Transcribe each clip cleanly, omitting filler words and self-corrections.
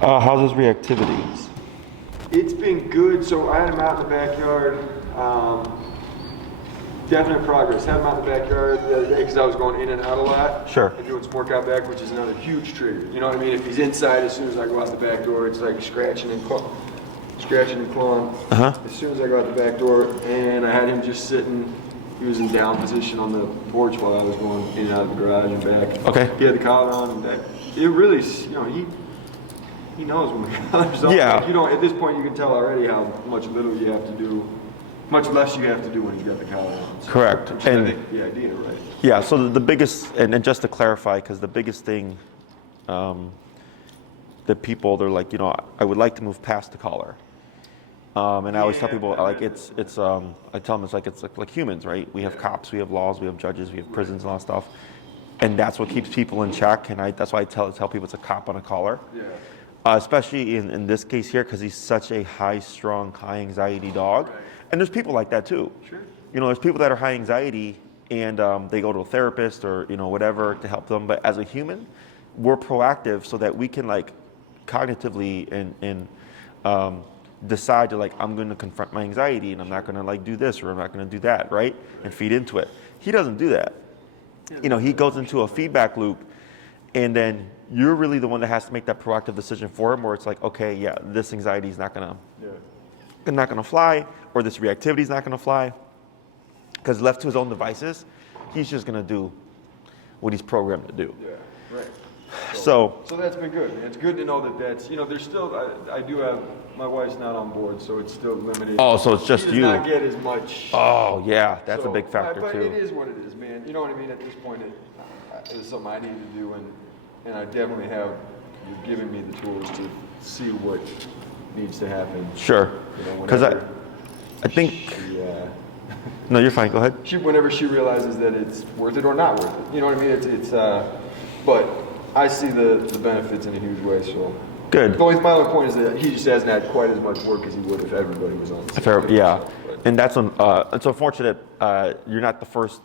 How's his reactivity? It's been good. So I had him out in the backyard. Definite progress. Had him out in the backyard the other day because I was going in and out a lot. Sure. And doing some work out back, which is another huge trigger. You know what I mean? If he's inside, as soon as I go out the back door, it's like scratching and clawing. Uh-huh. As soon as I go out the back door, and I had him just sitting. He was in down position on the porch while I was going in and out of the garage and back. Okay. He had the collar on, and it really, he knows when the collar's on. Yeah. Like, you don't. At this point, you can tell already how much little you have to do. Much less you have to do when you got the collar on. So, correct. And I think the idea, right? Yeah, so the biggest, and just to clarify, because the biggest thing that people, they're like, I would like to move past the collar. And I always tell people, like, I tell them it's like humans, right? We have cops, we have laws, we have judges, we have prisons and all that stuff. And that's what keeps people in check. And that's why I tell people it's a cop on a collar. Yeah. Especially in this case here, because he's such a high-strung, high-anxiety dog. Right. And there's people like that too. Sure. There's people that are high anxiety and they go to a therapist or whatever to help them. But as a human, we're proactive so that we can like cognitively and decide to like, I'm going to confront my anxiety and I'm not going to like do this or I'm not going to do that, right? And feed into it. He doesn't do that. He goes into a feedback loop, and then you're really the one that has to make that proactive decision for him, where it's like, okay, yeah, this anxiety is not gonna fly, or this reactivity is not gonna fly, because left to his own devices, he's just gonna do what he's programmed to do. Yeah, right. So that's been good. It's good to know that that's, there's still, I do have, my wife's not on board, so it's still limited. Oh, so it's just she does you. not get as much. Oh, yeah, that's a big factor but too. It is what it is, man. You know what I mean? At this point, it's something I need to do, and I definitely have, you've given me the tools to see what needs to happen. Sure. Because I think. No, you're fine. Go ahead. Whenever she realizes that it's worth it or not worth it. You know what I mean? But I see the benefits in a huge way, so. Good. My only point is that he just hasn't had quite as much work as he would if everybody was on. Yeah. And that's it's unfortunate. You're not the first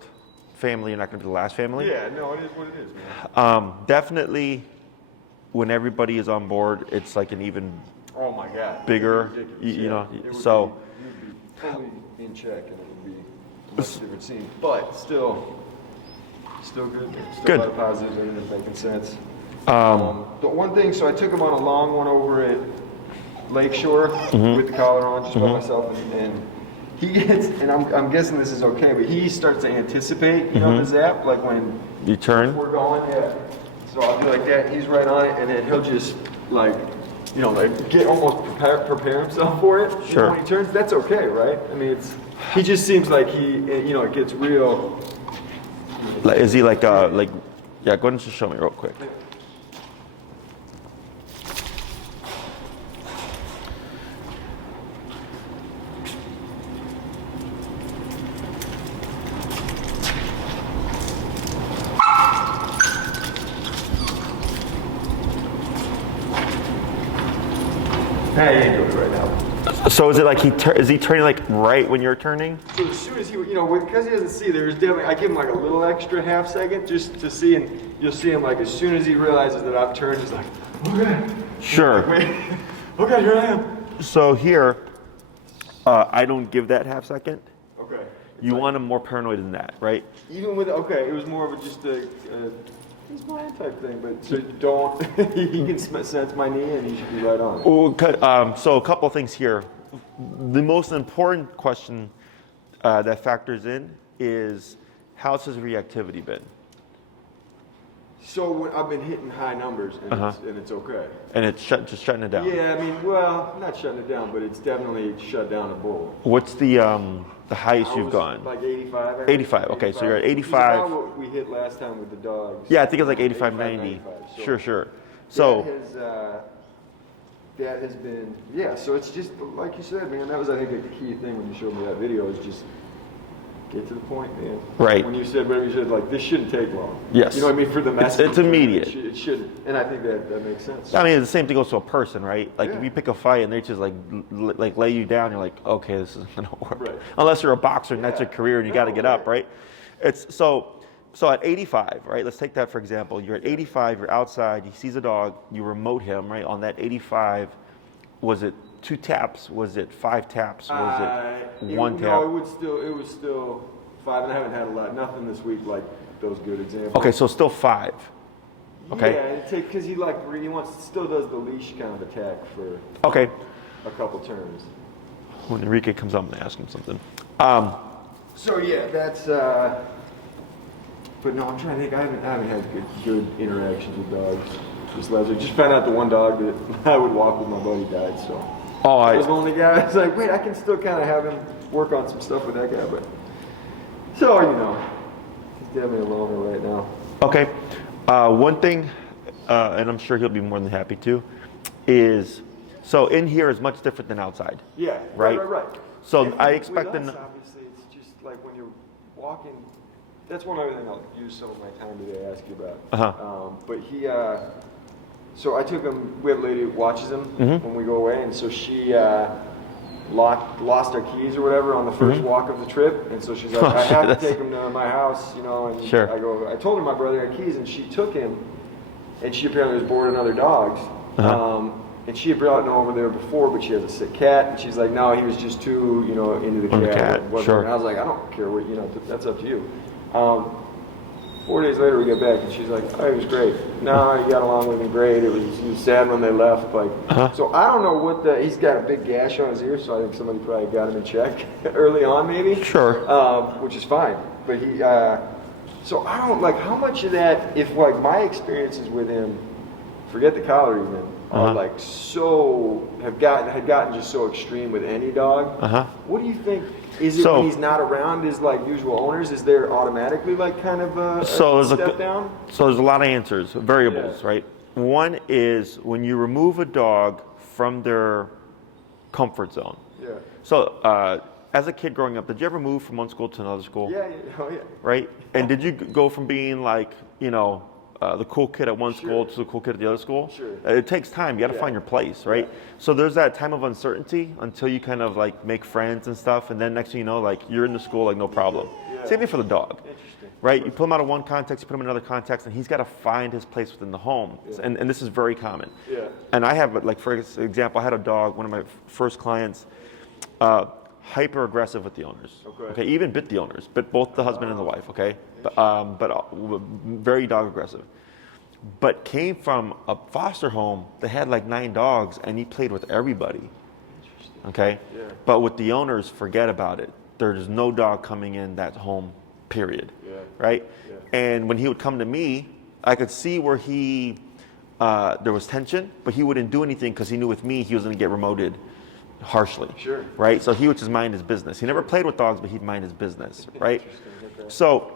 family. You're not going to be the last family. Yeah, no, it is what it is, man. Definitely, when everybody is on board, it's like an even bigger. You'd be totally in check, and it would be a much different scene. But still good. Still good. A lot of positives. Everything's making sense. The one thing, so I took him on a long one over at Lakeshore with the collar on, just by myself, and he gets, and I'm guessing this is okay, but he starts to anticipate, the zap, like when you turn. We're going, yeah. So I'll do like that. He's right on it, and then he'll just like get almost prepare himself for it. Sure. When he turns, that's okay, right? I mean, he just seems like it gets real. Is he like yeah? Go ahead and just show me real quick. Hey, he ain't doing it right now. So is it like is he turning like right when you're turning? So as soon as because he doesn't see, there's definitely, I give him like a little extra half second just to see, and you'll see him like as soon as he realizes that I've turned, he's like, okay. Sure. Like, wait, okay, here I am. So here, I don't give that half second. Okay. You want him more paranoid than that, right? Even with, it was more of just a he's mine type thing, but so don't, he can sense my knee and he should be right on it. Well, so a couple of things here. The most important question that factors in is, how's his reactivity been? So when I've been hitting high numbers and it's okay. And it's just shutting it down? Yeah, I mean, well, not shutting it down, but it's definitely shut down a bull. What's the highest you've gone? Like 85. 85, okay, so you're at 85. About what we hit last time with the dogs. Yeah, I think it was like 85, 90. So Sure. So that has been, so it's just, like you said, man, that was, I think, the key thing when you showed me that video is just get to the point, man. Right. When you said, whatever you said, like, this shouldn't take long. Yes. You know what I mean? For the message. It's immediate. It shouldn't. And I think that makes sense. I mean, the same thing goes to a person, right? Like, if you pick a fight and they just, like lay you down, you're like, okay, this isn't going to work. Right. Unless you're a boxer and that's your career and you got to get up, right? It's so So at 85, right? Let's take that for example. You're at 85, you're outside, he sees a dog, you remote him, right? On that 85, was it 2 taps? Was it 5 taps? Was it 1 tap? No, it was still 5, and I haven't had a lot, nothing this week like those good examples. Okay, so still 5. Okay. Yeah, because he still does the leash kind of attack for Okay. a couple turns. When Enrique comes up, I'm gonna ask him something. So yeah, that's. But no, I'm trying to think. I haven't had good interactions with dogs. Just found out the one dog that I would walk with my buddy died. So I was the only guy. I was like, wait, I can still kind of have him work on some stuff with that guy, but so he's definitely a loner right now. Okay. One thing, and I'm sure he'll be more than happy to, is so in here is much different than outside. Yeah. Right. So and I expect with us, obviously, it's just like when you're walking. That's one other thing I'll use some of my time today to ask you about. But he, so I took him. We have a lady who watches him when we go away, and so she lost our keys or whatever on the first walk of the trip, and so she's like, I have to take him to my house, and Sure. I told her my brother had keys, and she took him, and she apparently was bored on other dogs. And she had brought him over there before, but she has a sick cat, and she's like, no, he was just too, into the cat. Sure. And I was like, I don't care what, that's up to you. 4 days later, we get back, and she's like, oh, he was great. No, he got along with him great. He was sad when they left. So I don't know he's got a big gash on his ear, so I think somebody probably got him in check early on, maybe. Sure. Which is fine. But so I don't, how much of that, if, my experiences with him, forget the collar even, are had gotten just so extreme with any dog. What do you think? Is it when he's not around his usual owners? Is there automatically kind of a step down? So there's a lot of answers, variables, right? One is when you remove a dog from their comfort zone. Yeah. So as a kid growing up, did you ever move from one school to another school? Yeah. Oh yeah. Right? And did you go from being the cool kid at one school to the cool kid at the other school? Sure. It takes time. You got to find your place, right? Yeah. So there's that time of uncertainty until you kind of make friends and stuff, and then next thing you know, you're in the school no problem. Yeah. Same thing for the dog. Interesting. Right? You pull him out of one context, you put him in another context, and he's got to find his place within the home. Yeah. And this is very common. Yeah. And I have, for example, I had a dog, one of my first clients, hyper aggressive with the owners. Okay. Even bit the owners, bit both the husband and the wife. Okay. But very dog aggressive. But came from a foster home that had 9 dogs, and he played with everybody. Okay. Yeah. But with the owners, forget about it. There's no dog coming in that home. Period. Yeah. Right. Yeah. And when he would come to me, I could see where there was tension, but he wouldn't do anything because he knew with me he was going to get remoted harshly. Sure. Right? So he would just mind his business. He never played with dogs, but he'd mind his business. Right? Okay. So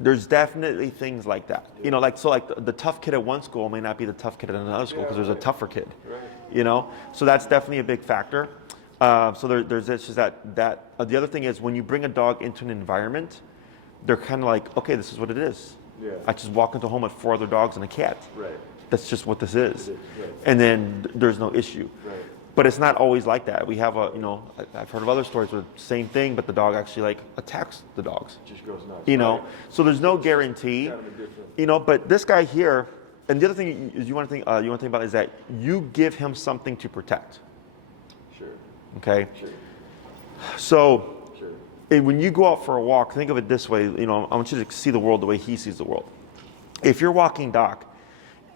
there's definitely things like that. The tough kid at one school may not be the tough kid at another school because there's a tougher kid. Right. So that's definitely a big factor. So there's just that. The other thing is when you bring a dog into an environment, they're kind of okay, this is what it is. Yeah. I just walk into a home with 4 other dogs and a cat. Right. That's just what this is. Right. And then there's no issue. Right. But it's not always like that. We have I've heard of other stories where same thing, but the dog actually attacks the dogs. Just goes nuts. Right. So there's no guarantee. But this guy here, and the other thing is you want to think about is that you give him something to protect. Sure. Okay. Sure. So. And when you go out for a walk, think of it this way. I want you to see the world the way he sees the world. If you're walking Doc,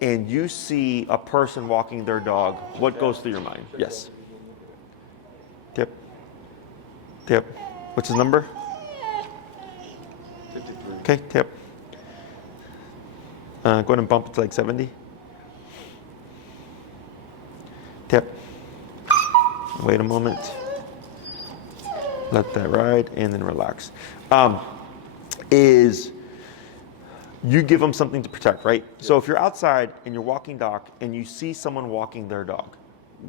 and you see a person walking their dog, what goes through your mind? Yes. Tip. What's his number? 53. Okay, tip. Go ahead and bump it to 70. Tip. Wait a moment. Let that ride and then relax. Is you give them something to protect, right? Yeah. So if you're outside and you're walking Doc and you see someone walking their dog,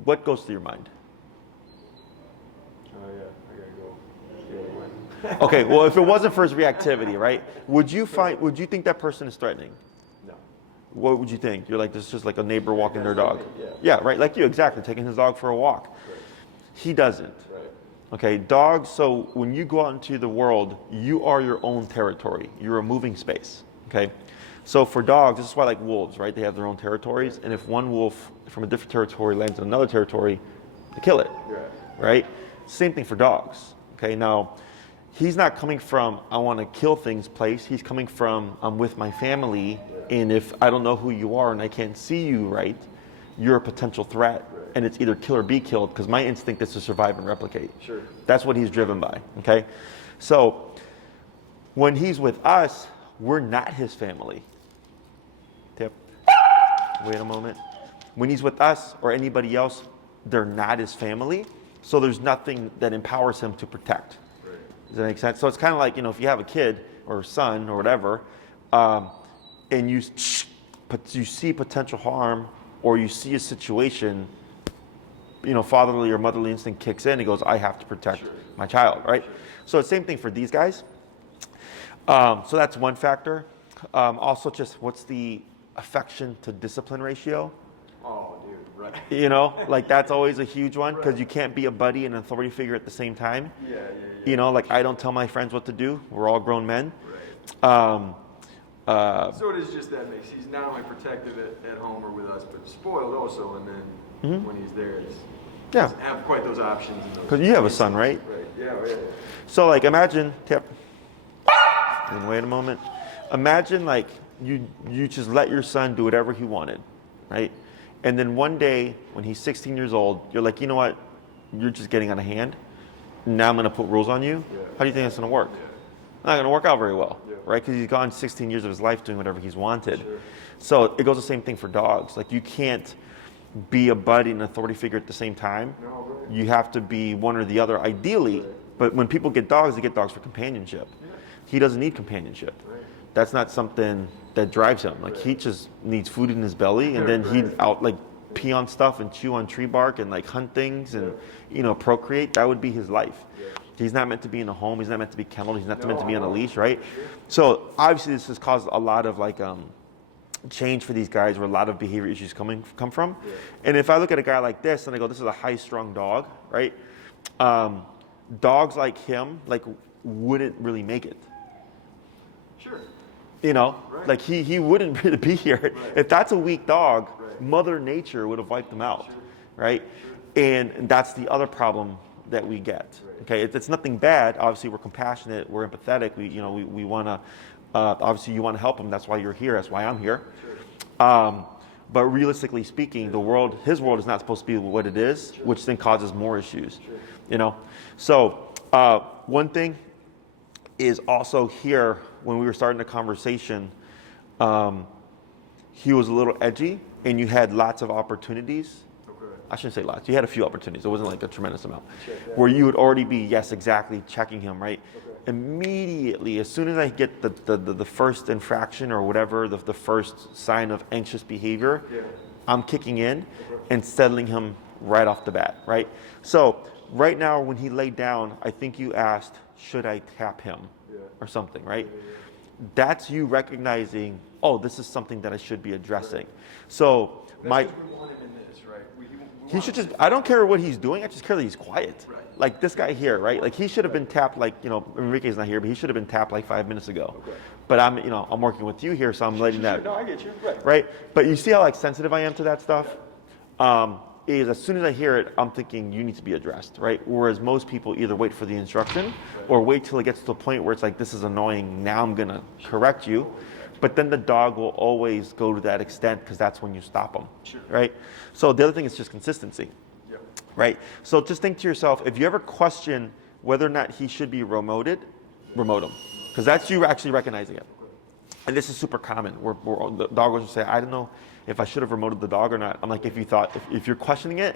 what goes through your mind? Oh yeah, I gotta go the other way. Okay, well if it wasn't for his reactivity, right? Would you think that person is threatening? No. What would you think? You're this is just a neighbor walking their dog. Yeah, right, like you, exactly, taking his dog for a walk. Right. He doesn't. Right. Okay, dogs, so when you go out into the world, you are your own territory. You're a moving space, okay? So for dogs, this is why like wolves, right? They have their own territories, and if one wolf from a different territory lands in another territory, they kill it, right? Same thing for dogs, okay? Now, he's not coming from, I want to kill things place. He's coming from, I'm with my family, and if I don't know who you are and I can't see you right, you're a potential threat. And it's either kill or be killed, because my instinct is to survive and replicate. Sure. That's what he's driven by, okay? So when he's with us, we're not his family. Tip. Wait a moment. When he's with us or anybody else, they're not his family. So there's nothing that empowers him to protect. Right. Does that make sense? So it's kind of like, if you have a kid or a son or whatever, and you see potential harm or you see a situation, fatherly or motherly instinct kicks in. He goes, I have to protect my child, right? So it's the same thing for these guys. So that's one factor. Also, just what's the affection to discipline ratio? Oh, dude, right. Like that's always a huge one, because you can't be a buddy and an authority figure at the same time. Yeah. Like I don't tell my friends what to do. We're all grown men. Right. So it is just that mix. He's not only protective at home or with us, but spoiled also, and then when he's there, doesn't have quite those options. Because you have a son, right? Right. Yeah. So like imagine, and wait a moment. Imagine like you just let your son do whatever he wanted, right? And then one day when he's 16 years old, you're like, you know what? You're just getting out of hand. Now I'm going to put rules on you. How do you think that's going to work? Not going to work out very well, right? Because he's gone 16 years of his life doing whatever he's wanted. So it goes the same thing for dogs. Like you can't be a buddy and authority figure at the same time. You have to be one or the other, ideally. But when people get dogs, they get dogs for companionship. He doesn't need companionship. That's not something that drives him. Like he just needs food in his belly, and then he'd out like pee on stuff and chew on tree bark and like hunt things and procreate. That would be his life. He's not meant to be in a home. He's not meant to be kenneled. He's not meant to be on a leash, right? So obviously this has caused a lot of like change for these guys, where a lot of behavior issues come from. And if I look at a guy like this and I go, this is a high-strung dog, right? Dogs like him wouldn't really make it. Sure. Like he wouldn't really be here. If that's a weak dog, Mother Nature would have wiped him out, right? And that's the other problem that we get. Okay, it's nothing bad. Obviously, we're compassionate, we're empathetic. We want to. Obviously, you want to help him. That's why you're here. That's why I'm here. But realistically speaking, his world is not supposed to be what it is, which then causes more issues. So one thing is also here, when we were starting the conversation, he was a little edgy, and you had lots of opportunities. I shouldn't say lots. You had a few opportunities. It wasn't like a tremendous amount. Where you would already be, yes, exactly, checking him, right? Immediately, as soon as I get the first infraction or whatever, the first sign of anxious behavior, I'm kicking in and settling him right off the bat, right? So right now, when he laid down, I think you asked, should I tap him or something, right? That's you recognizing, oh, this is something that I should be addressing. So we want him in this, right? He should just, I don't care what he's doing, I just care that he's quiet. Right. Like this guy here, right? Like he should have been tapped, like, Enrique's not here, but he should have been tapped like 5 minutes ago. Okay. But I'm working with you here, so I'm letting that. No, I get you. Right? But you see how like sensitive I am to that stuff? Is as soon as I hear it, I'm thinking you need to be addressed, right? Whereas most people either wait for the instruction or wait till it gets to a point where it's like, this is annoying, now I'm gonna correct you. But then the dog will always go to that extent, because that's when you stop them, right? So the other thing is just consistency, right? So just think to yourself, if you ever question whether or not he should be remote him, because that's you actually recognizing it. And this is super common, where the dog will say, I don't know if I should have remoted the dog or not. I'm like, if you're questioning it,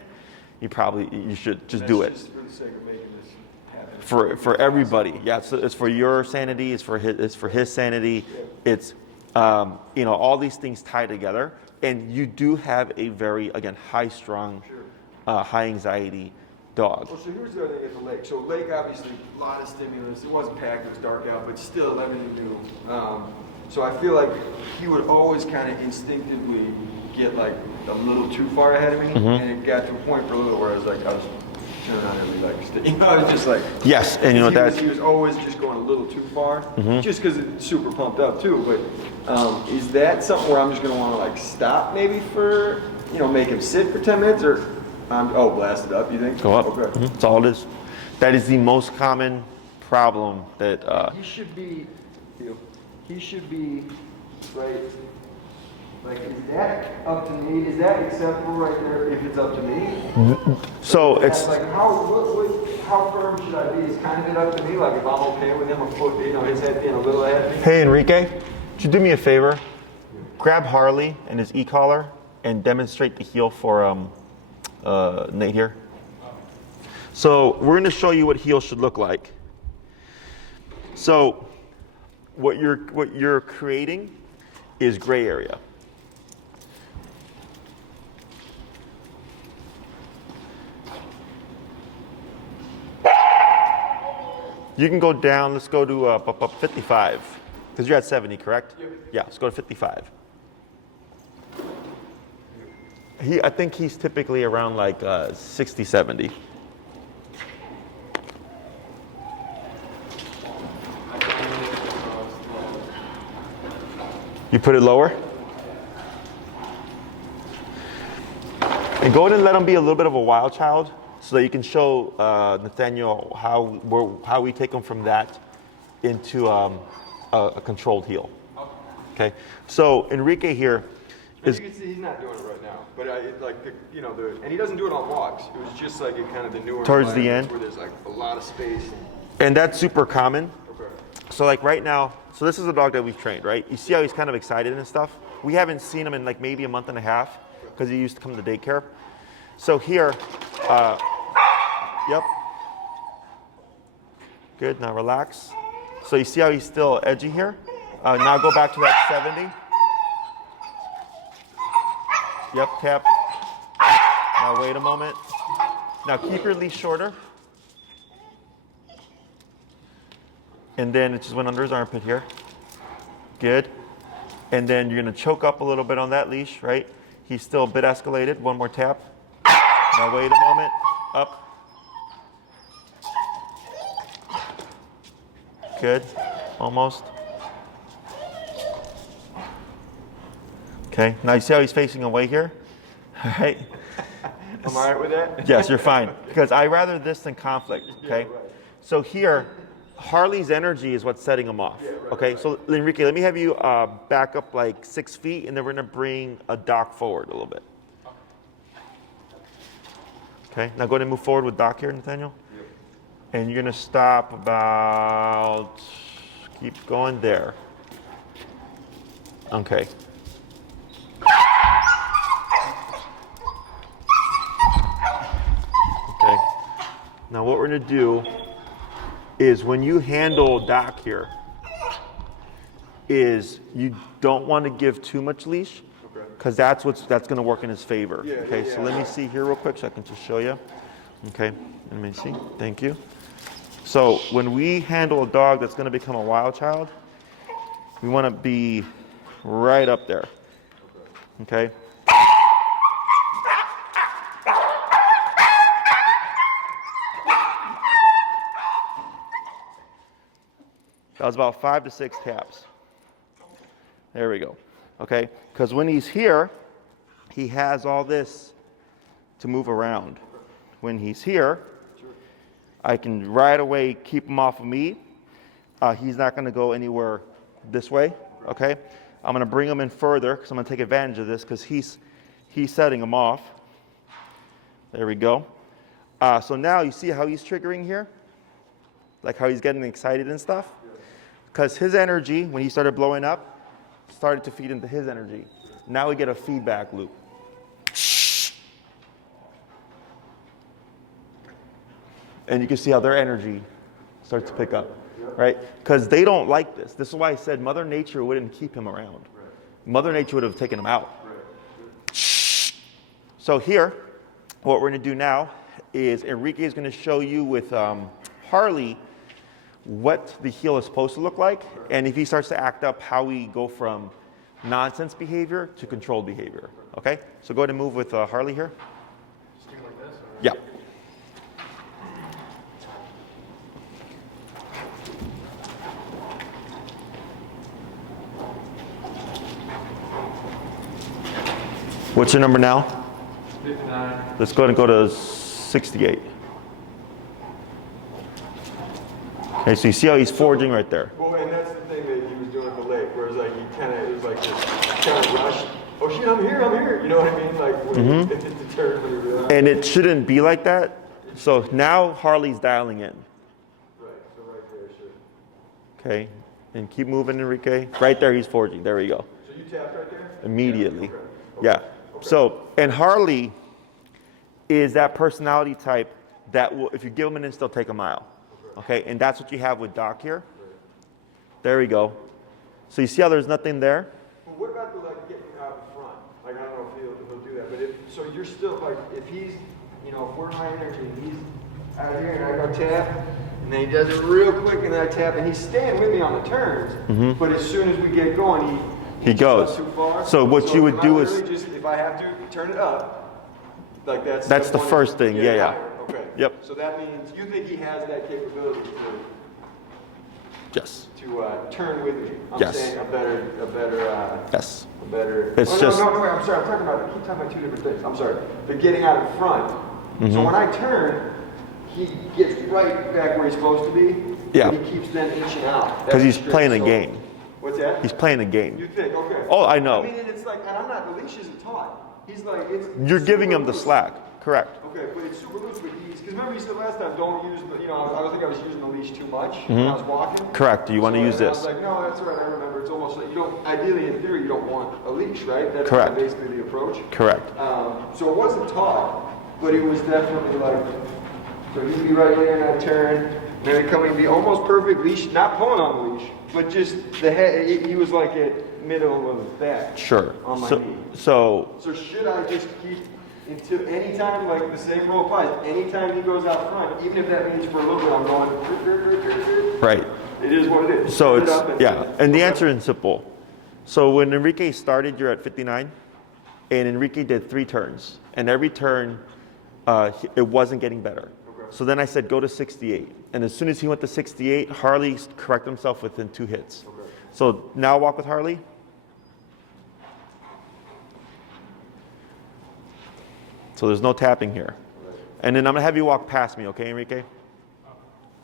you should just do it. Just for the sake of making this happen. For everybody, yeah. It's for your sanity. It's for his sanity. It's all these things tie together, and you do have a very, again, high-strung, high anxiety dog. Well, so here's the other thing at the lake. So lake, obviously, a lot of stimulus. It wasn't packed. It was dark out, but still everything new. So I feel like he would always kind of instinctively get like a little too far ahead of me, and it got to a point for a little where I was turn on every like stick. You know, it's just like. Yes, and you know that. He was always just going a little too far, just because it's super pumped up too. But is that something where I'm just gonna want to like stop maybe for, you know, make him sit for 10 minutes, or blast it up? You think? Go up. Okay. That's all it is. That is the most common problem that. He should be. He should be right. Like, is that up to me? Is that acceptable right there if it's up to me? So it's like how firm should I be? Is kind of it up to me? Like if I'm okay with him a foot, you know, his head being a little ahead of me? Hey Enrique, could you do me a favor? Grab Harley and his e-collar and demonstrate the heel for Nate here. So we're going to show you what heel should look like. So what you're creating is gray area. You can go down, let's go to 55, because you're at 70, correct? Yep. Yeah, let's go to 55. I think he's typically around like 60, 70. You put it lower? And go ahead and let him be a little bit of a wild child, so that you can show Nathaniel how we take him from that into a controlled heel. Okay. So Enrique here is. You can see he's not doing it right now, but and he doesn't do it on walks. It was just like kind of the newer towards the end where there's like a lot of space. And that's super common. Okay. So like right now, so this is a dog that we've trained, right? You see how he's kind of excited and stuff. We haven't seen him in like maybe a month and a half because he used to come to daycare. So here. Yep. Good, now relax. So you see how he's still edgy here? Now go back to that 70. Yep, tap. Now wait a moment. Now keep your leash shorter. And then it just went under his armpit here. Good. And then you're gonna choke up a little bit on that leash, right? He's still a bit escalated. One more tap. Now wait a moment. Up. Good, almost. Okay, now you see how he's facing away here? All right. Am I right with that? Yes, you're fine. Because I rather this than conflict, okay? Yeah, right. So here, Harley's energy is what's setting him off. Yeah, right, Okay, right. so Enrique, let me have you back up like 6 feet, and then we're gonna bring a Doc forward a little bit. Okay, now go ahead and move forward with Doc here, Nathaniel. Yep. And you're gonna stop about, keep going there. Okay. Okay. Now what we're gonna do is when you handle Doc here, is you don't want to give too much leash, because that's going to work in his favor. Yeah, okay, yeah, so let me see here real quick so I can just show you. Okay, let me see. Thank you. So when we handle a dog that's going to become a wild child, we want to be right up there. Okay. That was about 5 to 6 taps. There we go. Okay, because when he's here, he has all this to move around. When he's here, I can right away keep him off of me. He's not going to go anywhere this way. Okay, I'm going to bring him in further because I'm going to take advantage of this because he's setting him off. There we go. So now you see how he's triggering here, like how he's getting excited and stuff. Because his energy, when he started blowing up, started to feed into his energy. Now we get a feedback loop. And you can see how their energy starts to pick up, right? Because they don't like this. This is why I said Mother Nature wouldn't keep him around. Mother Nature would have taken him out. So here, what we're going to do now is Enrique is going to show you with Harley what the heel is supposed to look like, and if he starts to act up, how we go from nonsense behavior to controlled behavior. Okay? So go ahead and move with Harley here. Just do like this? Or? Yeah. What's your number now? 59. Let's go ahead and go to 68. Okay, so you see how he's forging right there. Well, and that's the thing that he was doing at the lake, whereas like he kind of, it was like this kind of rush. Oh shit, I'm here. You know what I mean? Like when you hit the turn when you realize. And it shouldn't be like that. So now Harley's dialing in. Right, so right there, sure. Okay, and keep moving, Enrique. Right there, he's forging. There we go. So you tapped right there? Immediately. Okay. Yeah. Okay. So, and Harley is that personality type that will, if you give him an inch, they'll take a mile. Okay, and that's what you have with Doc here. There we go. So you see how there's nothing there? Well, what about the like getting out in front? Like I don't know if he'll do that, but if so, you're still like if he's, you know, if we're high energy and he's out here and I go tap, and then he does it real quick and I tap, and he's staying with me on the turns. But as soon as we get going, he goes. too far. So what you would do is just if I have to turn it up, like that's the first thing. get Yeah, it yeah. higher. Okay. Yep. So that means you think he has that capability Yes. to turn with me. I'm Yes. saying a better. Yes. A better. It's oh, just. no, wait, I'm sorry. I'm talking about. I keep talking about two different things. I'm sorry. The getting out in front. So when I turn, he gets right back where he's supposed to be. Yeah. And he keeps then inching out. Because he's That's playing a so- game. What's that? He's playing a game. You think? Okay. Oh, I know. I mean, and it's like, and I'm not. The leash isn't taut. He's like, it's. You're giving super him the loose. slack. Correct. Okay, but it's super loose. But he's because remember you said last time, don't use the. You know, I think I was using the leash too much when I was walking. Correct. You want to use I this. was like, no, that's all right. I remember. It's almost like you don't. Ideally, in theory, you don't want a leash, right? That's Correct. basically the approach. Correct. So it wasn't taut, but it was definitely like. So he'd be right there and I'd turn, and then it'd come and be almost perfect leash, not pulling on the leash, but just the head. He was like at middle of that. Sure. On my So, knee. so So should I just keep until anytime, like the same rule applies, anytime he goes out front, even if that means for a little bit I'm going, right. it is what it is. So Put it it's up and- yeah, and the Okay. answer is simple. So when Enrique started, you're at 59, and Enrique did 3 turns, and every turn, it wasn't getting better. Okay. So then I said go to 68, and as soon as he went to 68, Harley corrected himself within 2 hits. Okay. So now walk with Harley. So there's no tapping here. And then I'm gonna have you walk past me, okay, Enrique?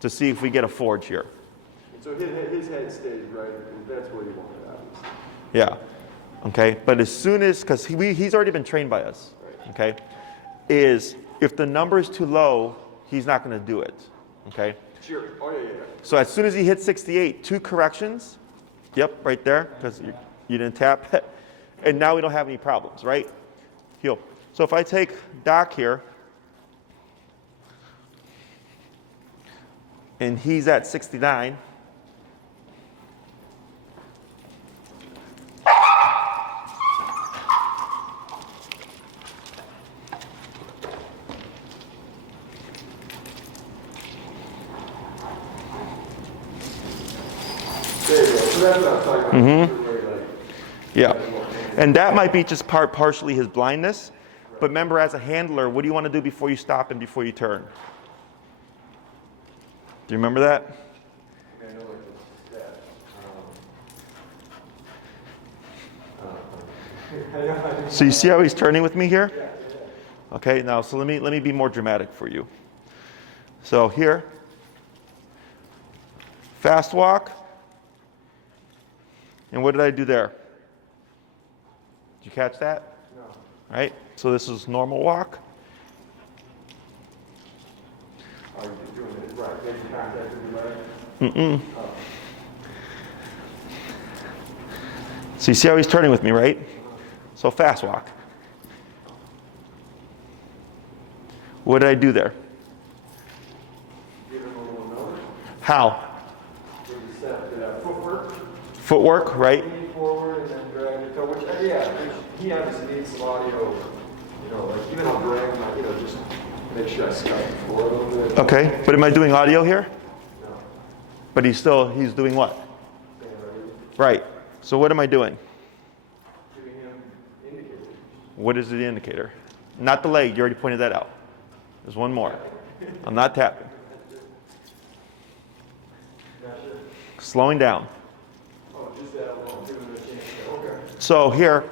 To see if we get a forge here. So his head stays right, and that's what he wanted, obviously. Yeah. Okay. But as soon as, because he's already been trained by us. Okay. Is if the number is too low, he's not going to do it. Okay. Sure. Oh yeah. So as soon as he hits 68, 2 corrections. Yep, right there, because you didn't tap. And now we don't have any problems, right? Heel. So if I take Doc here, and he's at 69. There you go. So that's what I'm talking about. Like, Yeah. And that might be just partially his blindness. But remember, as a handler, what do you want to do before you stop and before you turn? Do you remember that? I know like this, that. So you see how he's turning with me here? Okay, now so let me be more dramatic for you. So here, fast walk. And what did I do there? Did you catch that? No. Right? So this is normal walk. Oh, you're doing it right. Making contact with your leg. So you see how he's turning with me, right? So fast walk. What did I do there? Give him a little nose. How? Maybe set footwork. Footwork, right? Lean forward and then drag your toe. Which, yeah, he obviously needs some audio. You know, like even on drag, you know, just make sure I scuff the floor a little bit. Okay, but am I doing audio here? No. But he's doing what? Staying ready. Right. So what am I doing? Giving him indicators. What is the indicator? Not the leg, you already pointed that out. There's one more. I'm not tapping. Not sure. Slowing down. Oh, just that alone. Give him a chance. Okay. So here,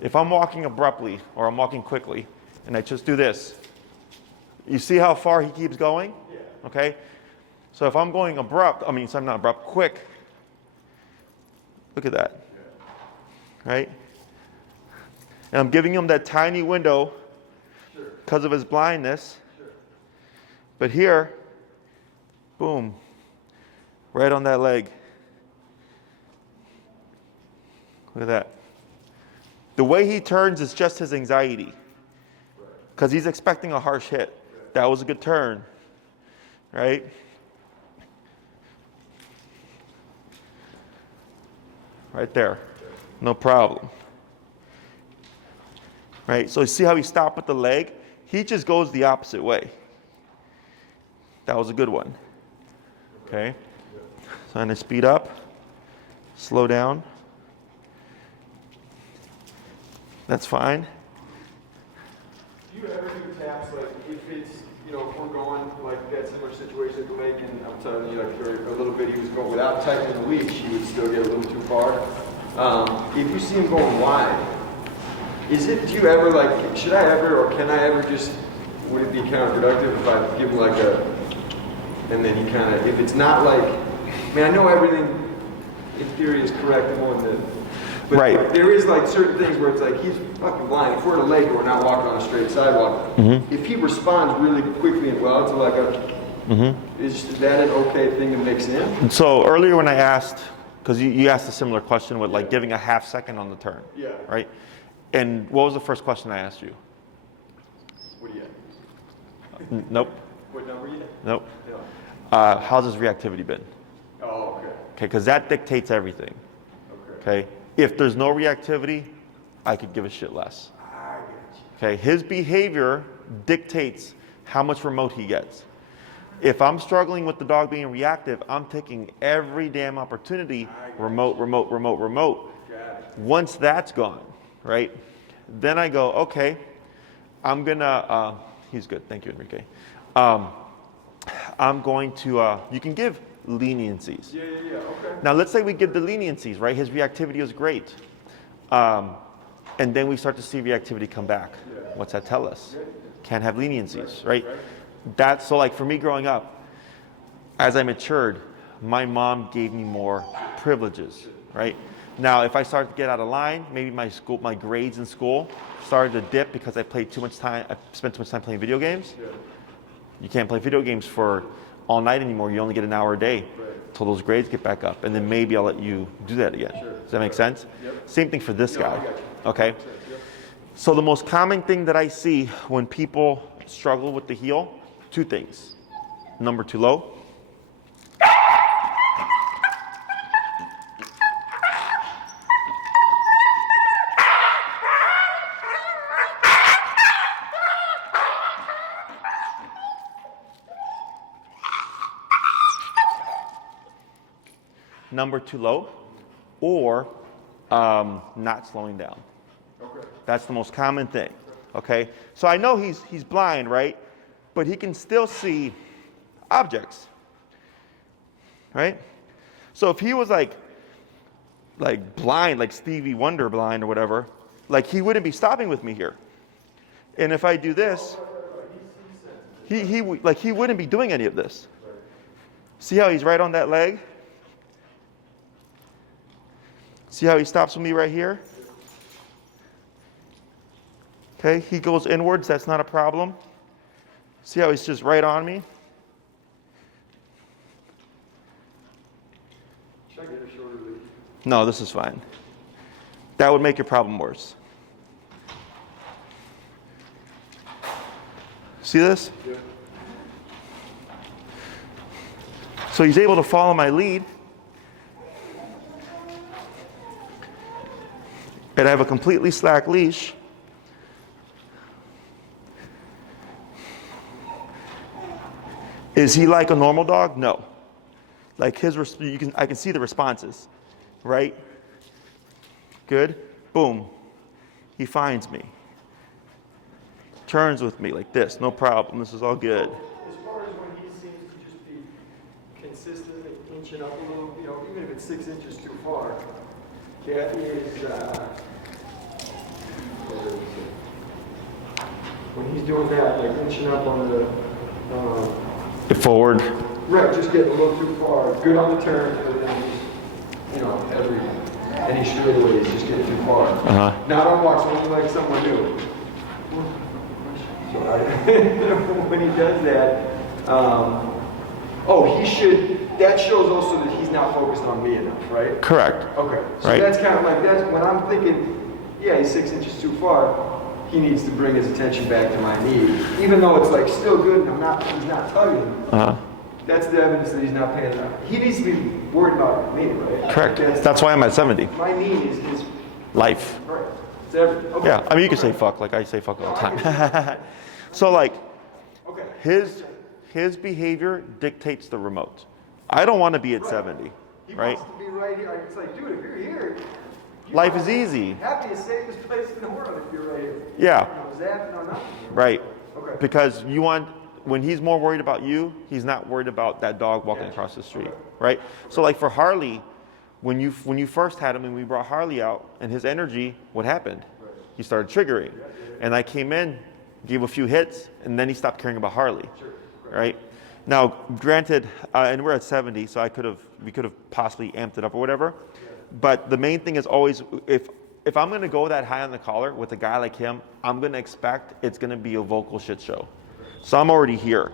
If I'm walking abruptly or I'm walking quickly and I just do this, you see how far he keeps going? Yeah. Okay? So if I'm going abrupt, so I'm not abrupt, quick, look at that, right? And I'm giving him that tiny window because of his blindness. Sure. But here, boom, right on that leg. Look at that. The way he turns is just his anxiety because he's expecting a harsh hit. That was a good turn, right? Right there, no problem. Right, so you see how he stopped with the leg? He just goes the opposite way. That was a good one. Okay, so I'm gonna speed up, slow down. That's fine. Do you ever do taps like if it's, if we're going like that similar situation at the lake, and I'm telling you, like for a little bit he was going without tightening the leash, he would still get a little too far. If you see him going wide, do you ever like, should I ever or can I ever just, would it be counterproductive if I give him like and then he kind of, if it's not like, I know everything in theory is correctable but right. There is like certain things where it's like he's fucking blind. If we're at a lake and we're not walking on a straight sidewalk, if he responds really quickly and well to like is that an okay thing to mix in? So earlier when I asked, because you asked a similar question with like giving a half second on the turn. Yeah. Right? And what was the first question I asked you? What do you have? Nope. What number you have? Nope. Yeah. How's his reactivity been? Oh, okay. Okay, because that dictates everything. Okay. If there's no reactivity, I could give a shit less. I got you. Okay, his behavior dictates how much remote he gets. If I'm struggling with the dog being reactive, I'm taking every damn opportunity, remote. Once that's gone, right, then I go, okay, I'm gonna, he's good, thank you, Enrique. I'm going to, you can give leniencies. Yeah, okay. Now let's say we give the leniencies, right? His reactivity is great. And then we start to see reactivity come back. Yeah. What's that tell us? Can't have leniencies, right? That's, so like for me growing up, as I matured, my mom gave me more privileges, right? Now, if I started to get out of line, maybe my grades in school started to dip because I spent too much time playing video games. Yeah. You can't play video games for all night anymore. You only get an hour a day until those grades get back up. And then maybe I'll let you do that again. Sure. Does that make sense? Yep. Same thing for this I guy. got you. Okay? Yep. So the most common thing that I see when people struggle with the heel, two things. Number too low. Number too low, or not slowing down. Okay. That's the most common thing. Okay, so I know he's blind, right? But he can still see objects, right? So if he was like blind, like Stevie Wonder blind or whatever, like he wouldn't be stopping with me here. And if I do this, he wouldn't be doing any of this. See how he's right on that leg? See how he stops with me right here? Okay, he goes inwards, that's not a problem. See how he's just right on me? Should I get a shorter lead? No, this is fine. That would make your problem worse. See this? Yeah. So he's able to follow my lead. And I have a completely slack leash. Is he like a normal dog? No. Like I can see the responses, right? Good. Boom. He finds me. Turns with me like this, no problem. This is all good. As far as when he seems to just be consistently inching up a little, even if it's 6 inches too far, Kathy is he's doing that, like inching up on the, Forward. right, just getting a little too far. Good on the turn, but then he's, you know, any straightaway is just getting too far. Not on walks, only like someone new. So when he does that, he should. That shows also that he's not focused on me enough, right? Correct. Okay. So right. that's kind of like that's when I'm thinking, yeah, he's 6 inches too far. He needs to bring his attention back to my knee, even though it's like still good and he's not tugging. That's the evidence that he's not paying enough. He needs to be worried about me, right? Correct. That's why I'm at 70. My knee is his life. Right. It's everything. Okay. Yeah, I mean, you can say fuck, like I say fuck all the time. So like, his behavior dictates the remote. I don't want to be at 70, he right? wants to be right here. It's like, dude, if you're here, life is easy. Happiest, safest place in the world if you're right here. Yeah. Nothing. Right. Okay. Because when he's more worried about you, he's not worried about that dog walking across the street, right? So like for Harley, when you first had him and we brought Harley out and his energy, what happened? He started triggering. And I came in, gave a few hits, and then he stopped caring about Harley, right? Now, granted, and we're at 70, so we could have possibly amped it up or whatever. But the main thing is always, if I'm going to go that high on the collar with a guy like him, I'm going to expect it's going to be a vocal shit show. So I'm already here.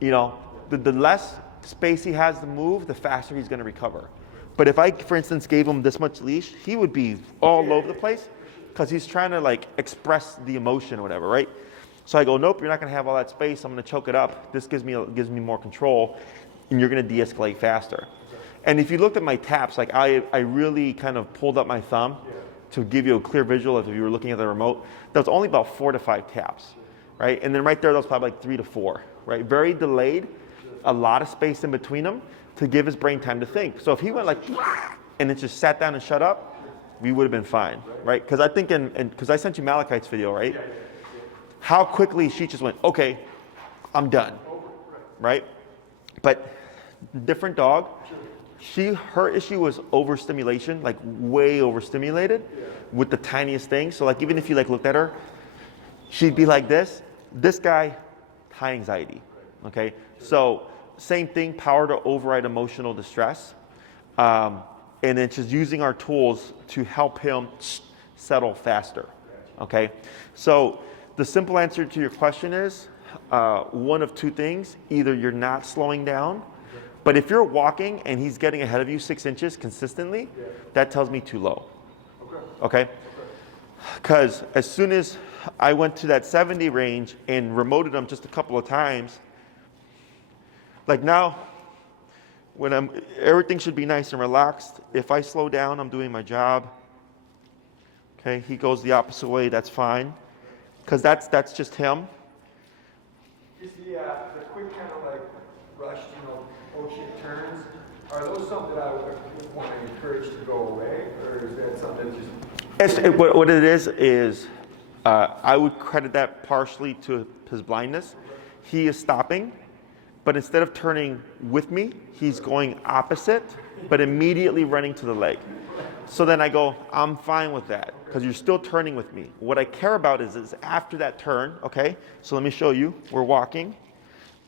You know, the less space he has to move, the faster he's going to recover. But if I, for instance, gave him this much leash, he would be all over the place because he's trying to like express the emotion or whatever, right? So I go, nope, you're not going to have all that space. I'm going to choke it up. This gives me more control, and you're going to de-escalate faster. And if you looked at my taps, like I really kind of pulled up my thumb to give you a clear visual if you were looking at the remote. That was only about 4 to 5 taps, right? And then right there, that was probably like 3 to 4, right? Very delayed, a lot of space in between them to give his brain time to think. So if he went like, and it just sat down and shut up, we would have been fine, right? Because I think because I sent you Malachite's video, right? How quickly she just went, okay, I'm done, right? But different dog, her issue was overstimulation, like way overstimulated with the tiniest thing. So like even if you like looked at her, she'd be like this. This guy, high anxiety, okay? So same thing, power to override emotional distress. And it's just using our tools to help him settle faster, okay? So the simple answer to your question is one of two things. Either you're not slowing down, but if you're walking and he's getting ahead of you 6 inches consistently, that tells me too low, okay? Because as soon as I went to that 70 range and remoted him just a couple of times, like now, when everything should be nice and relaxed. If I slow down, I'm doing my job. Okay, he goes the opposite way, that's fine. Because that's just him. Just the quick kind of like rushed, shit turns. Are those something I would want to encourage to go away, or is that something just? What it is I would credit that partially to his blindness. He is stopping, but instead of turning with me, he's going opposite, but immediately running to the leg. So then I go, I'm fine with that, because you're still turning with me. What I care about is after that turn, okay? So let me show you. We're walking.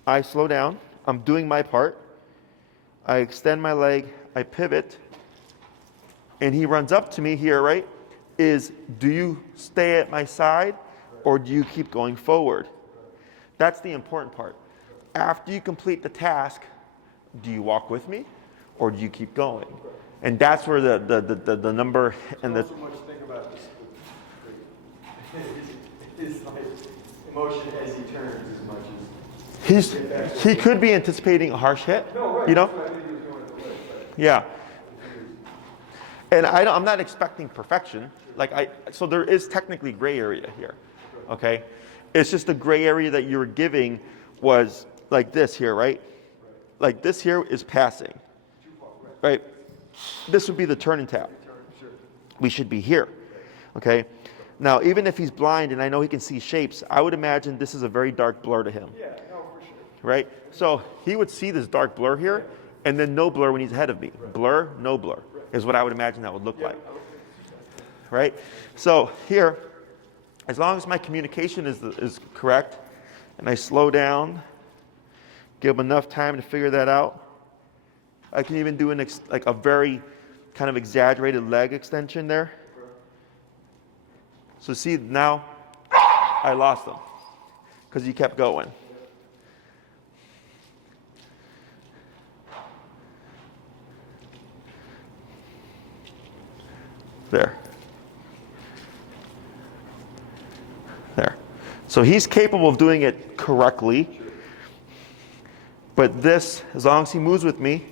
I slow down. I'm doing my part. I extend my leg. I pivot. And he runs up to me here, right? Do you stay at my side, or do you keep going forward? That's the important part. After you complete the task, do you walk with me, or do you keep going? And that's where the number and the. So much think about this. His like emotion as he turns as much as. He could be anticipating a harsh hit. No, right. You know. That's what I think he was going to play, but. Yeah. And I'm not expecting perfection. So there is technically gray area here. Okay. It's just the gray area that you were giving was like this here, right? Like this here is passing, right? This would be the turn and tap. We should be here, okay? Now, even if he's blind and I know he can see shapes, I would imagine this is a very dark blur to him, right? So he would see this dark blur here and then no blur when he's ahead of me. Blur, no blur is what I would imagine that would look like, right? So here, as long as my communication is correct, and I slow down, give him enough time to figure that out, I can even do like a very kind of exaggerated leg extension there. So see, now I lost him because he kept going. There. There. So he's capable of doing it correctly. But this, as long as he moves with me,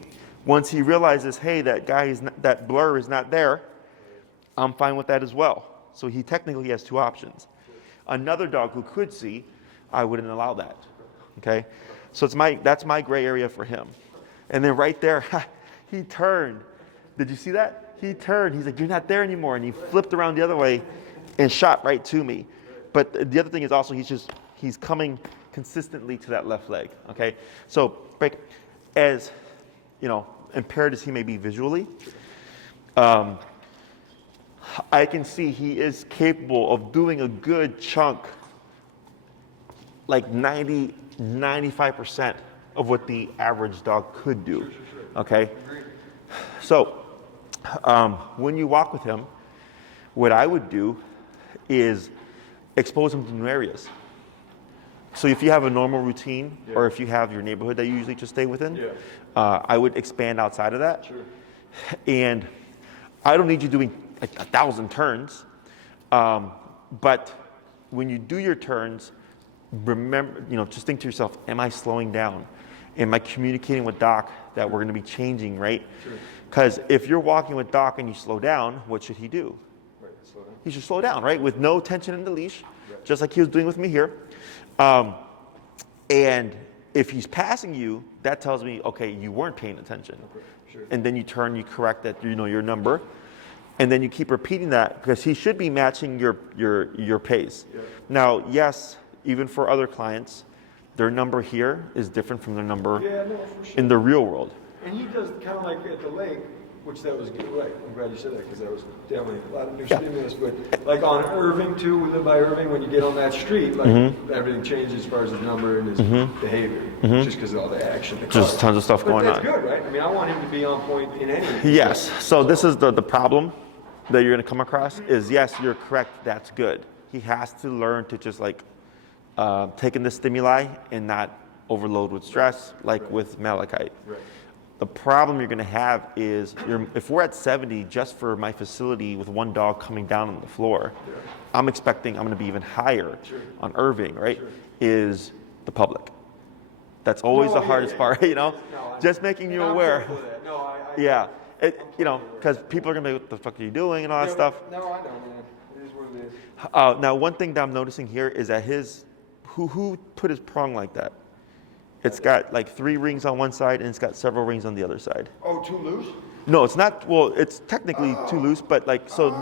once he realizes, hey, that blur is not there, I'm fine with that as well. So he technically has two options. Another dog who could see, I wouldn't allow that. Okay? So that's my gray area for him. And then right there, he turned. Did you see that? He turned. He's like, you're not there anymore. And he flipped around the other way and shot right to me. But the other thing is also he's coming consistently to that left leg. Okay? So as impaired as he may be visually, I can see he is capable of doing a good chunk, like 90, 95% of what the average dog could do. Okay? So when you walk with him, what I would do is expose him to new areas. So if you have a normal routine, or if you have your neighborhood that you usually just stay within, I would expand outside of that. Sure. And I don't need you doing like 1,000 turns, but when you do your turns, remember, just think to yourself, am I slowing down? Am I communicating with Doc that we're going to be changing, right? Because if you're walking with Doc and you slow down, what should he do? Right, slow down. He should slow down, right? With no tension in the leash, just like he was doing with me here. And if he's passing you, that tells me, okay, you weren't paying attention. Okay, sure. And then you turn, you correct that, your number. And then you keep repeating that because he should be matching your pace. Yeah. Now, yes, even for other clients, their number here is different from their number in the real world. And he does kind of like at the lake, which that was good. Right. I'm glad you said that because that was definitely a lot of new stimulus. But like on Irving too, we live by Irving. When you get on that street, like everything changes as far as his number and his behavior, just because of all the action. Just tons of stuff going on. That's good, right? I mean, I want him to be on point in any. Yes. So this is the problem that you're going to come across is, yes, you're correct. That's good. He has to learn to just like take in the stimuli and not overload with stress, like with malachite. Right. The problem you're going to have is if we're at 70 just for my facility with one dog coming down on the floor, I'm expecting I'm going to be even higher on Irving, right? Is the public. That's always the hardest part, just making you aware. Because people are going to be, what the fuck are you doing and all that stuff. No, I know, man. It is what it is. Now, one thing that I'm noticing here is that who put his prong like that? It's got like 3 rings on one side and it's got several rings on the other side. Oh, too loose? No, it's not. Well, it's technically too loose, but like, so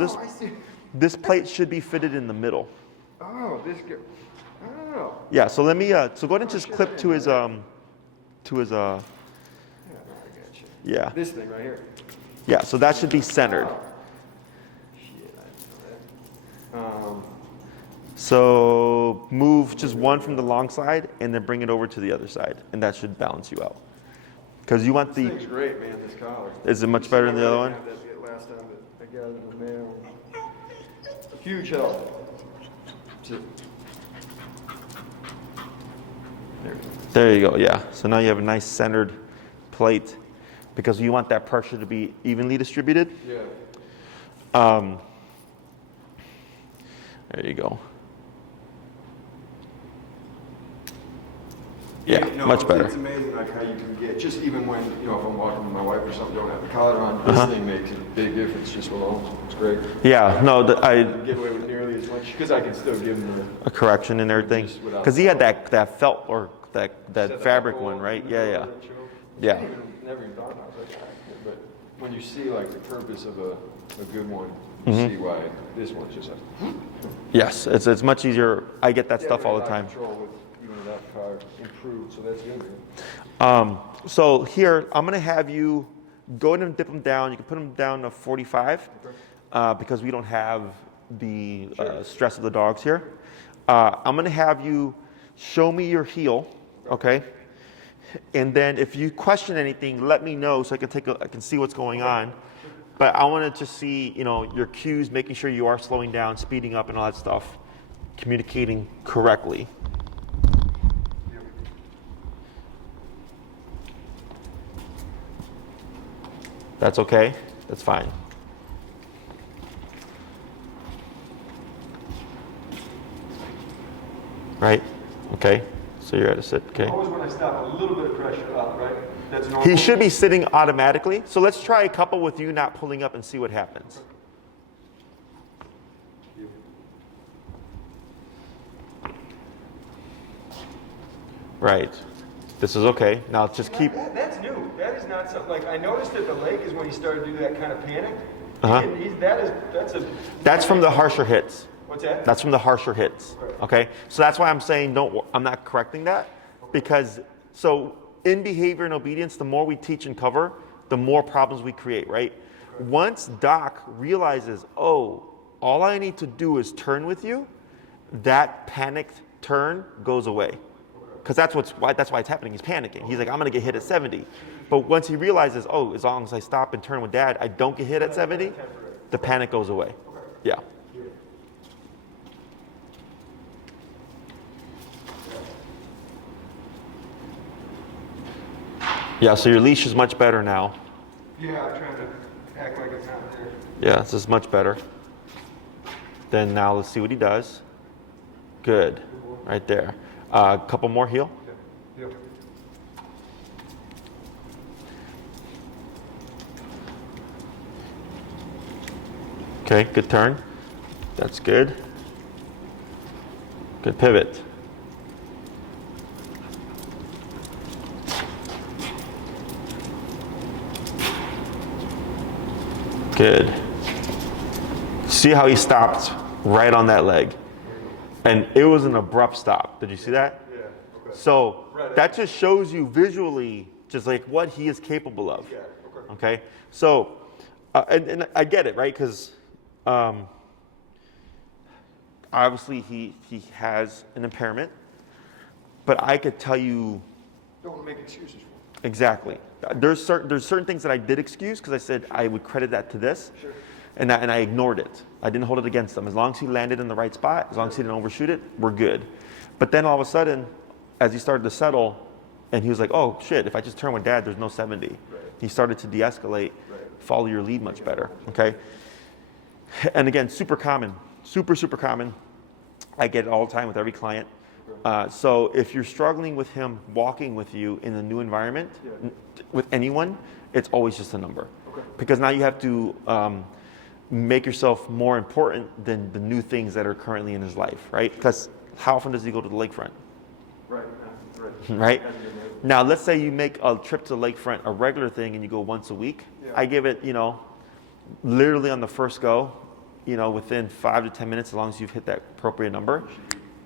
this plate should be fitted in the middle. Oh, this good. Oh. Yeah, so let me, so go ahead and just clip to his, Yeah, I got you. Yeah. This thing right here. Yeah, so that should be centered. Oh. Shit, I didn't know that. So move just one from the long side and then bring it over to the other side, and that should balance you out. Because you want This thing's great, man, this collar. Is it much better than the other one? Last time that I got it in the mail. Huge help. There you go, yeah. So now you have a nice centered plate because you want that pressure to be evenly distributed. Yeah. There you go. Yeah, much better. It's amazing like how you can get, just even when, if I'm walking with my wife or something, don't have the collar on, this thing makes a big difference just alone. It's great. Yeah, no, I didn't get away with nearly as much, because I can still give him a correction and everything. Because he had that felt or that fabric one, right? Yeah. Never even thought about it. But when you see like the purpose of a good one, you see why this one's just like. Yes, it's much easier. I get that stuff all the time. That car improved, so that's good. So here, I'm going to have you go ahead and dip them down. You can put them down to 45 because we don't have the Sure. stress of the dogs here. I'm going to have you show me your heel, okay? And then if you question anything, let me know so I can see what's going on. But I want to just see, your cues, making sure you are slowing down, speeding up, and all that stuff, communicating correctly. That's okay. That's fine. Right? Okay. So you're at a sit. Okay. Always when I stop, a little bit of pressure up, right? That's normal. He should be sitting automatically. So let's try a couple with you not pulling up and see what happens. Right. This is okay. Now just keep. That's new. That is not something like I noticed at the lake is when he started to do that kind of panic. Uh-huh. That's from the harsher hits. What's that? That's from the harsher hits. Right. Okay. So that's why I'm saying I'm not correcting that, because in behavior and obedience, the more we teach and cover, the more problems we create. Right. Okay. Once Doc realizes, all I need to do is turn with you, that panicked turn goes away. Because that's why it's happening. He's panicking. He's like, I'm going to get hit at 70. But once he realizes, as long as I stop and turn with Dad, I don't get hit at 70, the panic goes away. Yeah. Yeah, so your leash is much better now. Yeah, I'm trying to act like it's not there. Yeah, this is much better. Then now let's see what he does. Good. Right there. A couple more heel. Yep. Okay, good turn. That's good. Good pivot. Good. See how he stopped right on that leg? And it was an abrupt stop. Did you see that? Yeah. Okay. So that just shows you visually just like what he is capable of. Yeah. Okay. So, and I get it, right? Because obviously he has an impairment, but I could tell you. Don't want to make excuses for him. Exactly. There's certain things that I did excuse because I said I would credit that to this. Sure. And I ignored it. I didn't hold it against him. As long as he landed in the right spot, as long as he didn't overshoot it, we're good. But then all of a sudden, as he started to settle, and he was like, oh shit, if I just turn with Dad, there's no 70. Right. He started to de-escalate, follow your lead much better, okay? And again, super common, super common. I get it all the time with every client. So if you're struggling with him walking with you in a new environment, with anyone, it's always just a number. Okay. Because now you have to make yourself more important than the new things that are currently in his life, right? Because how often does he go to the lakefront? Right. Right? Now, let's say you make a trip to the lakefront a regular thing and you go once a week. Yeah. I give it, literally on the first go, within 5 to 10 minutes, as long as you've hit that appropriate number,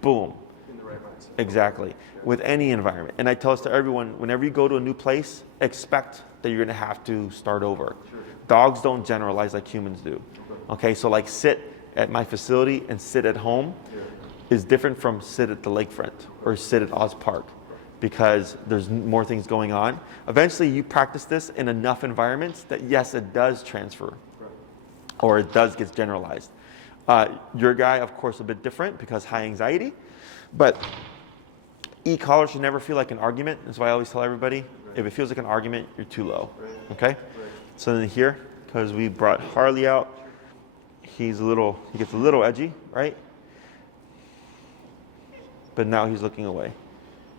boom. In the right mindset. Exactly. Yeah. With any environment. And I tell this to everyone, whenever you go to a new place, expect that you're going to have to start over. Sure. Dogs don't generalize like humans do. Okay, so like sit at my facility and sit at home is different from sit at the lakefront or sit at Oz Park because there's more things going on. Eventually you practice this in enough environments that yes, it does transfer or it does get generalized. Your guy, of course, a bit different because high anxiety, but e-collar should never feel like an argument. That's why I always tell everybody, if it feels like an argument, you're too low, okay? So then here, because we brought Harley out, he gets a little edgy, right? But now he's looking away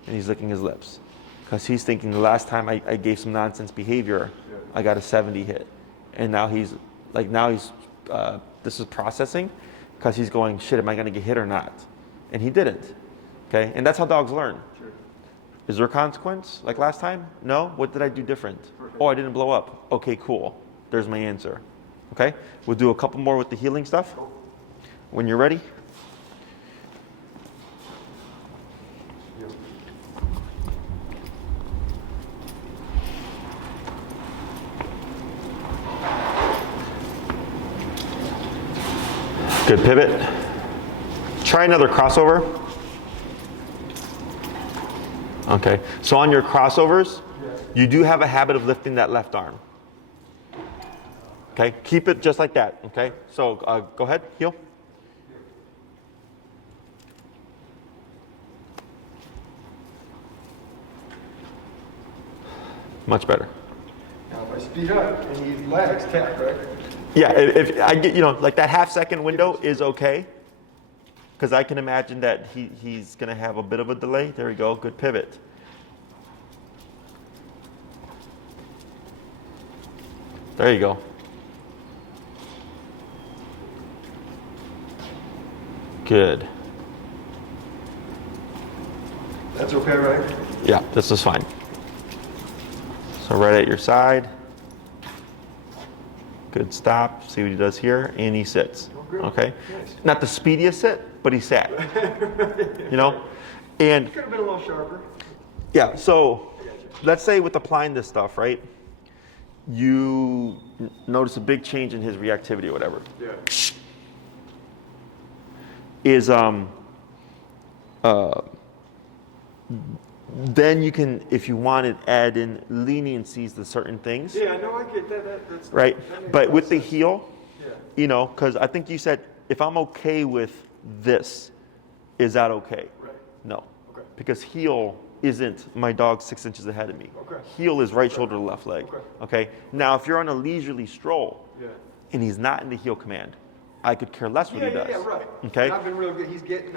and he's licking his lips because he's thinking the last time I gave some nonsense behavior, I got a 70 hit. And now he's this is processing because he's going, shit, am I going to get hit or not? And he didn't, okay? And that's how dogs learn. Sure. Is there a consequence like last time? No? What did I do different? Perfect. Oh, I didn't blow up. Okay, cool. There's my answer. Okay? We'll do a couple more with the healing stuff. When you're ready. Good pivot. Try another crossover. Okay, so on your crossovers, you do have a habit of lifting that left arm. Okay, keep it just like that, okay? So go ahead, heel. Much better. Now if I speed up and he lags, tap, right? Yeah, if I get, like that half-second window is okay. Because I can imagine that he's going to have a bit of a delay. There we go, good pivot. There you go. Good. That's okay, right? Yeah, this is fine. So right at your side. Good stop. See what he does here, and he sits. Okay, Nice. Not the speediest sit, but he sat. And Could have been a little sharper. yeah. So let's say with applying this stuff, right? You notice a big change in his reactivity or whatever. Yeah. Is then you can, if you wanted, add in leniencies to certain things. Yeah, I know, I get that. That's Right, that but with the sense. heel, Yeah. because I think you said, if I'm okay with this, is that okay? Right. No, Okay. because heel isn't my dog 6 inches ahead of me. Okay. Heel is right shoulder to left leg. Okay. Now, if you're on a leisurely stroll Yeah. and he's not in the heel command, I could care less what he does. Yeah, right. Okay. And I've been real good.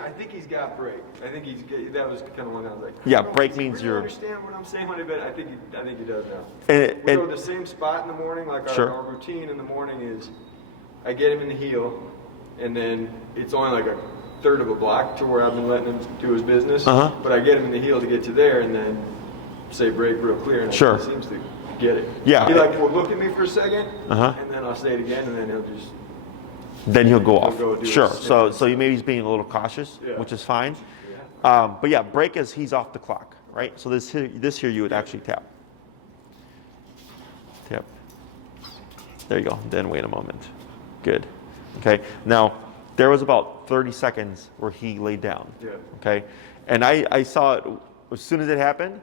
I think he's got break. I think that was kind of one I was like. Yeah, I don't break does he means really you're- understand what I'm saying when I bet. I think he does now. And- We and- go to the same spot in the morning. Like Sure. our routine in the morning is, I get him in the heel, and then it's only like a third of a block to where I've been letting him do his business. Uh-huh. But I get him in the heel to get to there, and then say break real clear, and Sure. he seems to get it. Yeah. He will look at me for a second, Uh-huh. and then I'll say it again, and then he'll just. Then he'll go off. go do Sure. his So sniffing. you maybe he's being a little cautious, Yeah. which is fine. Yeah. But yeah, break is he's off the clock, right? So this here you would actually tap. Tap. There you go. Then wait a moment. Good. Okay. Now there was about 30 seconds where he laid down. Yeah. Okay. And I saw it as soon as it happened,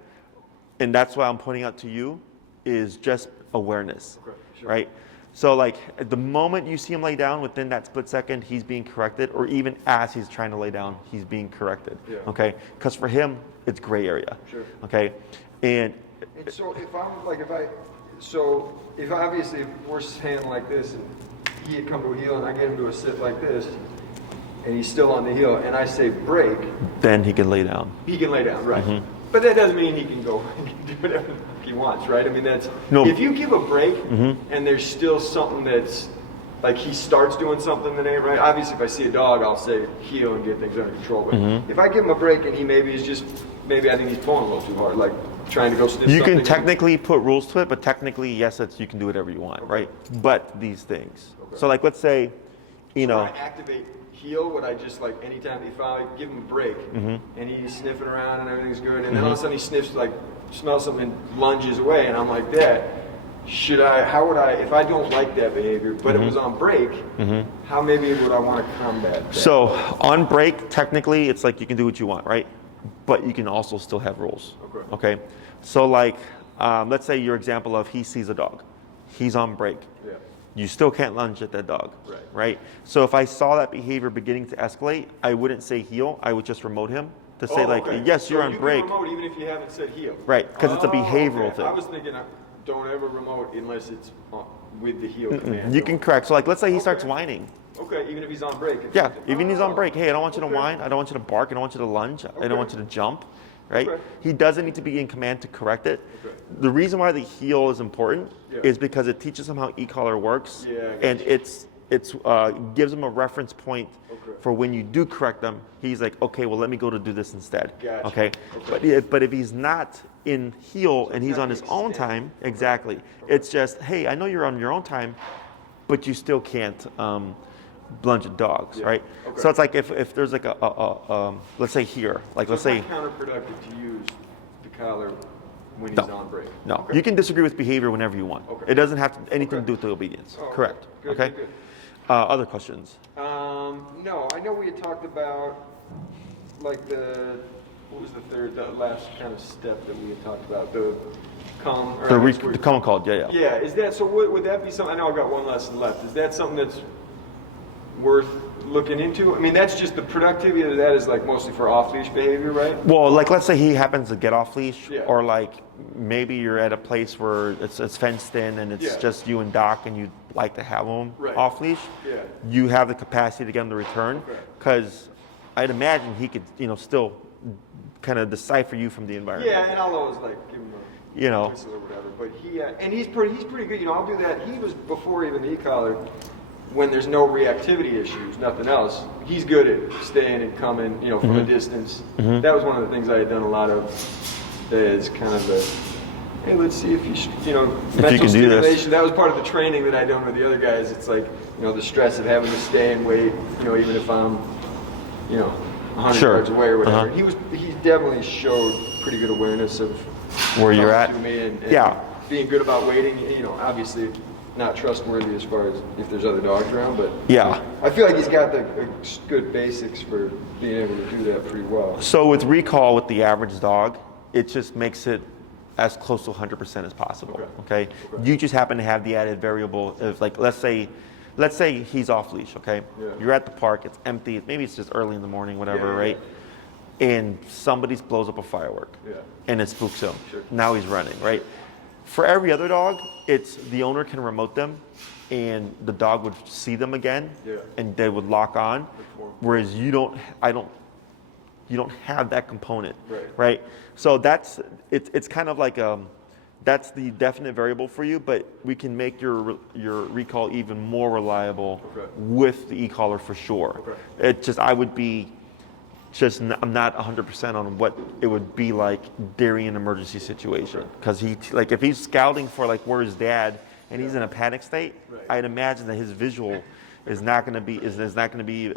and that's why I'm pointing out to you is just awareness. Okay, sure. Right? So like at the moment you see him lay down, within that split second, he's being corrected, or even as he's trying to lay down, he's being corrected. Yeah. Okay? Because for him, it's gray area. Sure. Okay? And And so if obviously if we're standing like this and he had come to a heel and I get him to a sit like this and he's still on the heel and I say break, then he can lay down. he can lay down, right? But that doesn't mean he can go and do whatever he wants, right? I mean, No. if you give a break and there's still something that's like he starts doing something that ain't right. Obviously, if I see a dog, I'll say heel and get things under control. But if I give him a break and he maybe I think he's pulling a little too hard, like trying to go sniff You something. can technically put rules to it, but technically, yes, you can do whatever you want, right? But these things. Okay. So like, let's say, When I activate heel, would I just like anytime if I give him a break and he's sniffing around and everything's good, and then all of a sudden he sniffs like smells something and lunges away, and I'm like that. How would I, if I don't like that behavior, but it was on break, how maybe would I want to combat that? So on break, technically, it's like you can do what you want, right? But you can also still have rules. Okay. So like, let's say your example of he sees a dog, he's on break. Yeah. You still can't lunge at that dog, Right. right? So if I saw that behavior beginning to escalate, I wouldn't say heel. I would just remote him to say like, okay. yes, you're So on you break. Can remote even if you haven't said heel. Right, because it's a behavioral okay. thing. I was thinking, don't ever remote unless it's with the heel command. You can correct. So like, let's say he starts Okay. whining. Okay, even if he's on break. Yeah, even he's on break. Hey, I don't want you to Okay. whine. I don't want you to bark. I don't want you to lunge. I Okay. don't want you to jump. Right? Okay. He doesn't need to be in command to correct it. Okay. The reason why the heel is important Yeah. is because it teaches him how e-collar works, Yeah, I got and you. it's gives him a reference point Okay. for when you do correct them. He's like, okay, well, let me go to do this instead. Gotcha. Okay. Okay. But if he's not in heel and he's on his own extend. time, exactly. It's just, hey, I know you're on your own time, but you still can't lunge at dogs, Yeah. right? Okay. So it's like if there's like let's say here, like So let's it's say. not counterproductive to use the collar when he's No. on break. No, Okay. you can disagree with behavior whenever you want. Okay. It doesn't have anything Okay. to do with the obedience. Oh, okay. Correct. Good, okay. good, Other questions? No, I know we had talked about like what was the last kind of step that we had talked about? The calm. The calm called, yeah. Yeah, is that, so would that be something, I know I've got one lesson left. Is that something that's worth looking into? I mean, that's just the productivity of that is like mostly for off-leash behavior, right? Well, like let's say he happens to get off leash, Yeah. or like maybe you're at a place where it's fenced in and it's Yeah. just you and Doc, and you'd like to have him Right. off leash. Yeah. You have the capacity to get him to return, Okay. because I'd imagine he could, still kind of decipher you from the environment. Yeah, and I'll always like give him a whistle or whatever. But he's pretty good. I'll do that. He was before even the e-collar. When there's no reactivity issues, nothing else, he's good at staying and coming, from a distance. Mm-hmm. That was one of the things I had done a lot of. Is kind of the, hey, let's see if mental you can do stimulation. this. That was part of the training that I done with the other guys. It's like, the stress of having to stay and wait, even if I'm, 100 Sure. yards away or whatever. Uh-huh. He definitely showed pretty good awareness of Where you're coming at. to me and Yeah. being good about waiting. Obviously not trustworthy as far as if there's other dogs around, but Yeah. I feel like he's got the good basics for being able to do that pretty well. So with recall with the average dog, it just makes it as close to 100% as possible. Okay. You just happen to have the added variable of, like, let's say he's off leash. Okay. Yeah. You're at the park. It's empty. Maybe it's just early in the morning, whatever, Yeah. right? And somebody blows up a firework. Yeah. And it spooks him. Sure. Now he's running, right? For every other dog, it's the owner can remote them, and the dog would see them again, Yeah. and they would lock on. Whereas you don't have that component, right? So it's kind of like that's the definite variable for you, but we can make your recall even more reliable with the e-collar for sure. I'm not 100% on what it would be like during an emergency situation, because if he's scouting for like where's dad and he's in a panic state, I'd imagine that his visual is not going to be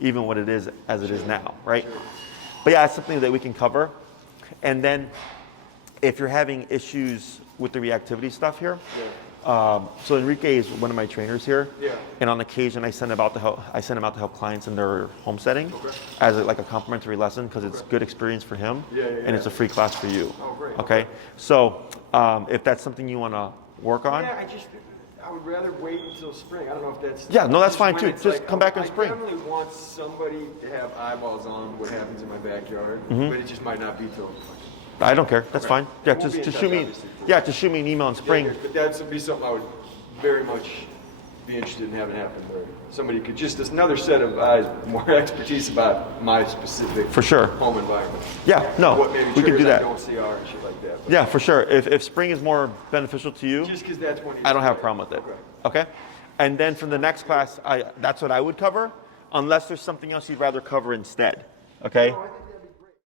even what it is as it is now, right? But yeah, it's something that we can cover. And then if you're having issues with the reactivity stuff here, so Enrique is one of my trainers here, and on occasion I send him out to help clients in their home setting as a complimentary lesson, because it's good experience for him, and it's a free class for you. Oh, great. Okay, so if that's something you want to work on. Yeah, I would rather wait until spring. I don't know if that's... Yeah, no, that's fine when too. it's Just come back in spring. I definitely want somebody to have eyeballs on what happens in my backyard, Mm-hmm. but it just might not be till... I don't care. That's fine. Yeah, We'll be in just touch, shoot me. obviously. Yeah, just shoot me an email in spring. Yeah, but that would be something I would very much be interested in having happen, where somebody could just another set of eyes, more expertise about my specific For sure. home environment. Yeah, no, What maybe we can triggers do that. I don't see are and shit like that. But Yeah, for sure. If spring is more beneficial to you, just because that's when I don't have a problem with it. Okay? And then from the next class, that's what I would cover, unless there's something else you'd rather cover instead. Okay? No,